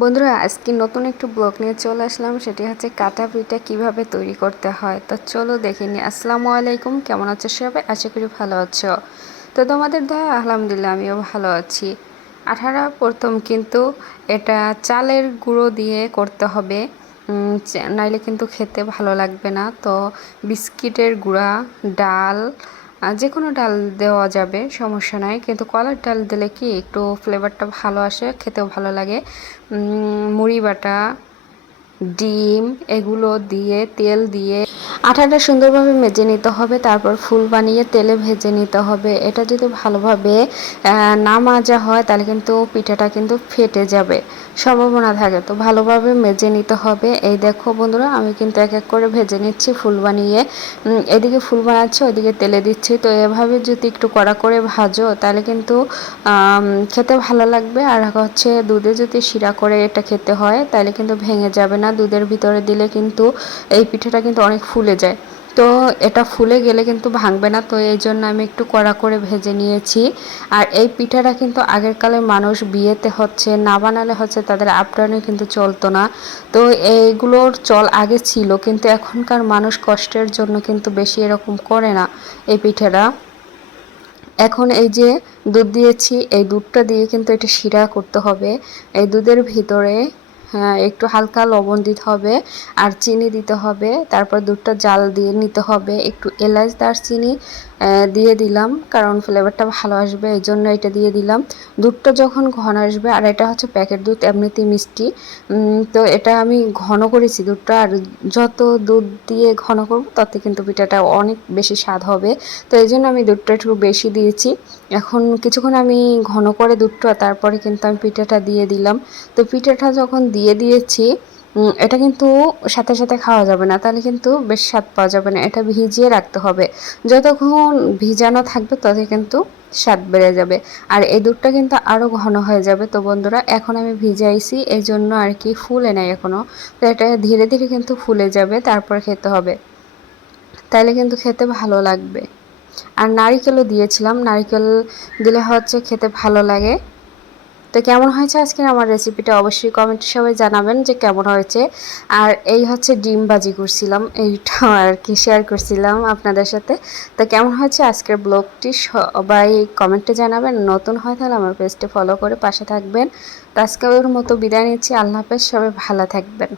বন্ধুরা আজকে নতুন একটু ব্লগ নিয়ে চলে আসলাম। সেটি হচ্ছে কাটা পিঠা কিভাবে তৈরি করতে হয়। তো চলো দেখে নিই। আসসালামু আলাইকুম, কেমন আছো সবাই? আশা করি ভালো আছো। তো তোমাদের দয়া আলহামদুলিল্লাহ আমিও ভালো আছি। আঠারা প্রথম কিন্তু এটা চালের গুঁড়ো দিয়ে করতে হবে, নাইলে কিন্তু খেতে ভালো লাগবে না। তো বিস্কিটের গুঁড়া, ডাল, যে কোনো ডাল দেওয়া যাবে, সমস্যা নাই, কিন্তু কলার ডাল দিলে কি একটু ফ্লেভারটা ভালো আসে, খেতেও ভালো লাগে। মুড়ি বাটা, ডিম, এগুলো দিয়ে তেল দিয়ে আটাটা সুন্দরভাবে মেজে নিতে হবে। তারপর ফুল বানিয়ে তেলে ভেজে নিতে হবে। এটা যদি ভালোভাবে না মাজা হয় তাহলে কিন্তু পিঠাটা কিন্তু ফেটে যাবে সম্ভাবনা থাকে। তো ভালোভাবে মেজে নিতে হবে। এই দেখো বন্ধুরা, আমি কিন্তু এক এক করে ভেজে নিচ্ছি ফুল বানিয়ে। এদিকে ফুল বানাচ্ছি, ওইদিকে তেলে দিচ্ছি। তো এভাবে যদি একটু কড়া করে ভাজো তাহলে কিন্তু খেতে ভালো লাগবে। আর হচ্ছে দুধে যদি শিরা করে এটা খেতে হয় তাহলে কিন্তু ভেঙে যাবে না। দুধের ভিতরে দিলে কিন্তু এই পিঠাটা কিন্তু অনেক ফুলে যায়। তো এটা ফুলে গেলে কিন্তু ভাঙবে না। তো এই জন্য আমি একটু কড়া করে ভেজে নিয়েছি। আর এই পিঠাটা কিন্তু আগের কালে মানুষ বিয়েতে হচ্ছে না বানালে হচ্ছে তাদের আপ্যায়নে কিন্তু চলতো না। তো এইগুলোর চল আগে ছিল, কিন্তু এখনকার মানুষ কষ্টের জন্য কিন্তু বেশি এরকম করে না এই পিঠাটা। এখন এই যে দুধ দিয়েছি, এই দুধটা দিয়ে কিন্তু এটা শিরা করতে হবে। এই দুধের ভিতরে একটু হালকা লবণ দিতে হবে আর চিনি দিতে হবে। তারপর দুধটা জাল দিয়ে নিতে হবে। একটু এলাচ দারচিনি দিয়ে দিলাম, কারণ ফ্লেভারটা ভালো আসবে এই জন্য এটা দিয়ে দিলাম। দুধটা যখন ঘন আসবে, আর এটা হচ্ছে প্যাকেট দুধ, এমনিতেই মিষ্টি। তো এটা আমি ঘন করেছি দুধটা, আর যত দুধ দিয়ে ঘন করব তত কিন্তু পিঠাটা অনেক বেশি স্বাদ হবে। তো এই জন্য আমি দুধটা একটু বেশি দিয়েছি। এখন কিছুক্ষণ আমি ঘন করে দুধটা, তারপরে কিন্তু আমি পিঠাটা দিয়ে দিলাম। তো পিঠাটা যখন দিয়ে দিয়েছি, এটা কিন্তু সাথে সাথে খাওয়া যাবে না, তাহলে কিন্তু বেশ স্বাদ পাওয়া যাবে না। এটা ভিজিয়ে রাখতে হবে। যতক্ষণ ভিজানো থাকবে তত কিন্তু স্বাদ বেড়ে যাবে। আর এই দুধটা কিন্তু আরও ঘন হয়ে যাবে। তো বন্ধুরা, এখন আমি ভিজাইছি এই জন্য আর কি ফুলে নাই এখনও। তো এটা ধীরে ধীরে কিন্তু ফুলে যাবে, তারপর খেতে হবে, তাহলে কিন্তু খেতে ভালো লাগবে। আর নারিকেলও দিয়েছিলাম, নারিকেল দিলে হচ্ছে খেতে ভালো লাগে। তো কেমন হয়েছে আজকের আমার রেসিপিটা অবশ্যই কমেন্টে সবাই জানাবেন যে কেমন হয়েছে। আর এই হচ্ছে ডিম ভাজি করছিলাম, এইটা আর কি শেয়ার করছিলাম আপনাদের সাথে। তো কেমন হয়েছে আজকের ব্লগটি সবাই কমেন্টে জানাবেন। নতুন হয় তাহলে আমার পেজটি ফলো করে পাশে থাকবেন। তো আজকের মতো বিদায় নিচ্ছি। আল্লাহ হাফেজ, সবাই ভালো থাকবেন।